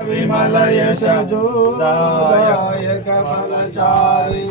विमल यश जोदायक फलचारी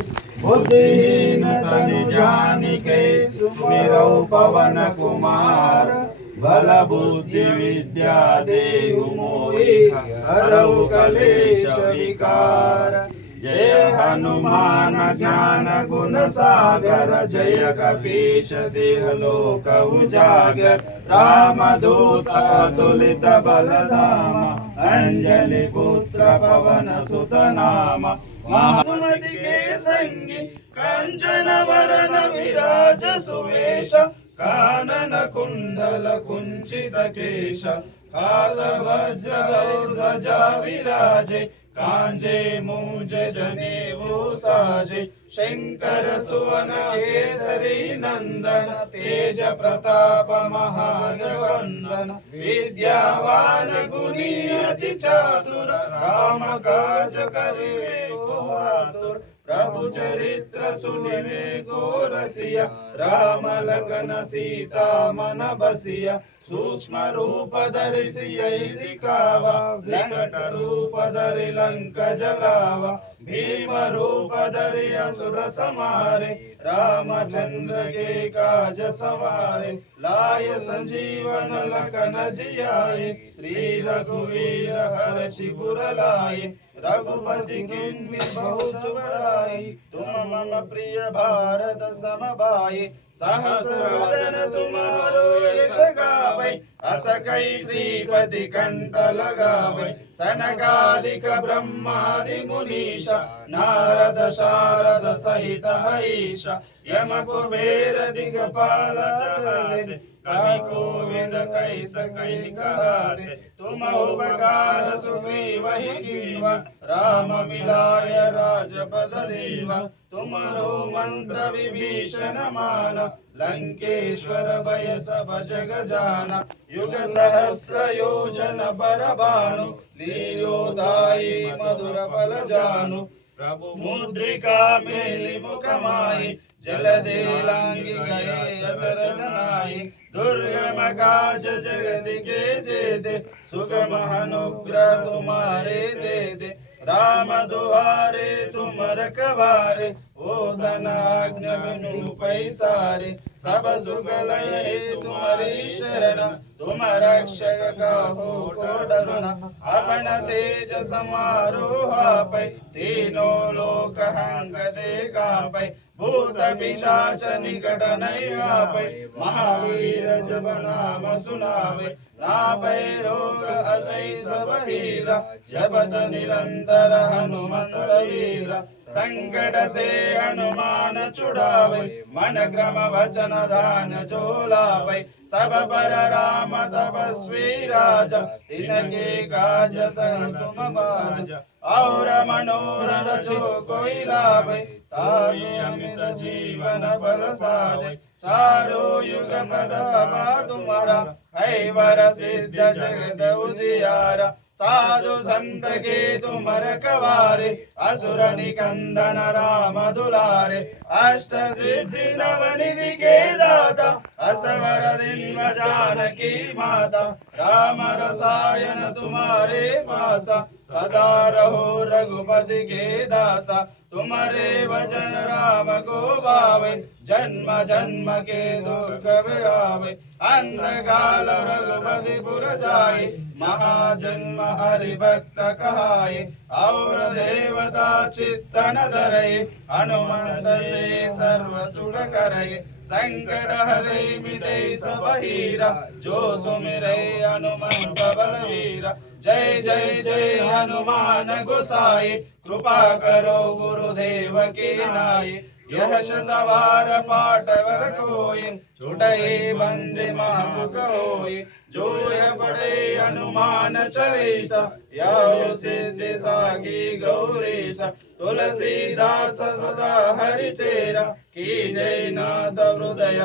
बुद्धिहीन तनु जानिके सुमिरौ पवन कुमार बल बुद्धि विद्या देहु मोहि हरौ कलेश विकार। जय हनुमान ज्ञान गुण सागर जय कपीश तिह लोक उजागर। राम दूत अतुलित बल धाम अंजलि पुत्र पवन सुत नाम। महासुमति के संगी कंचन वरन विराज सुवेश कानन कुंडल कुंचित केश काल वज्र ध्वजा विराजे कांजे मूंज जनेऊ साजे। शंकर सुवन केसरी नंदन तेज प्रताप महाजगवंदन। विद्यावान गुणी अति चातुर राम काज करे को आतुर। प्रभु चरित्र सुनिवे को रसिया राम लखन सीता मन बसिया। सूक्ष्म रूप धरि सियहि दिखावा विकट रूप धरि लंक जलावा। भीम रूप धरि असुर संहारे रामचंद्र के काज सवारे। लाय संजीवन लखन जियाए श्री रघुवीर हर्षि पुर लाए। रघुपति किन्हीं बहुत बड़ाई तुम मम प्रिय भारत सम भाई। सहस्र वदन तुम्हारो यश गावै अस कई श्रीपति कंठ लगावै। सनकादिक ब्रह्मादि मुनीषा नारद शारद सहित अहीशा। यम कुबेर दिगपाल चले कवि कोविद कैस कहि कहते। तुम उपकार सुग्रीवहि कीन्वा राम मिलाय राजपद दीवा। तुमरो मंत्र विभीषण माना लंकेश्वर भय सब जग जाना। युग सहस्र योजन पर भानु लील्योदायि मधुर फल जानु। प्रभु मुद्रिका मेलि मुख माहि जलधि लांघि गए अचर जनाहि। दुर्गम काज जगत के जेते सुगम अनुग्रह तुम्हारे देते। राम दुआरे तुम रखवारे ओ धनाग्न बिनु पैसारे। सब सुख लय तुम्हारी शरण तुम रक्षक काहू को डरना। अपन तेज समारो आपै तीनों लोक हंगते कापै। भूत पिशाच निकट नहीं आपै महावीर जब नाम सुनावे। नापै रोग असै सब हीरा जपत निरंतर हनुमंत वीरा। संकट से हनुमान छुड़ावे मन क्रम वचन ध्यान जो लावे। सब पर राम तपस्वी राजा तिनके काज सह तुम बाजा। और मनोरथ जो कोई लावे ताजे अमित जीवन फल साजे। चारों युग प्रताप तुम्हारा है वर सिद्ध जगत उजियारा। साधु संत के तुम रखवारे असुर निकंदन राम दुलारे। अष्ट सिद्धि नवनिधि के दाता असवर दिन जानकी माता। राम रसायन तुम्हारे पासा सदा रहो रघुपति के दासा। तुम्हारे भजन राम को भावे जन्म जन्म के दुख बिरावे। अंधकाल रघुपति पुर जाए महाजन्म हरि भक्त कहाए। और देवता चित्तन धरे हनुमंत से सर्व सुख करे। संकट हरे मिटे सब हीरा जो सुमिरै हनुमंत बलवीरा। जय जय जय हनुमान गोसाई कृपा करो गुरुदेव के नाई। यह शतवार पाठ वर कोई छुटई बंदे मासुख होई। जो यह पढ़े हनुमान चालीसा या सिद्धि साखी गौरीसा। तुलसीदास सदा हरि चेरा की जय नाथ हृदय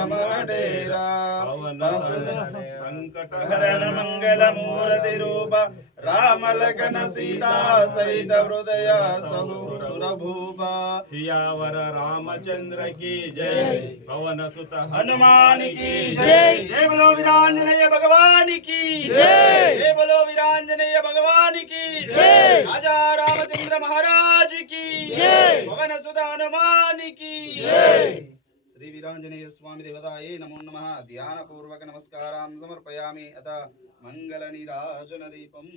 डेरा। संकट हरण मंगल मूर्ति रूप राम लखन सीता सहित हृदय सब सुर भूपा। सियावर रामचंद्र की जय पवन सुत हनुमान भगवान की जय। जय बोलो वीरांजनेय भगवान की जय। जय बोलो वीरांजनेय भगवान की जय। राजा रामचंद्र महाराज की जय। पवन सुत हनुमान की जय। श्री वीरांजनेय स्वामी देवताये नमो नमः। ध्यान पूर्वक नमस्कारान् समर्पयामि। अतः मंगल नीराजन दीपम्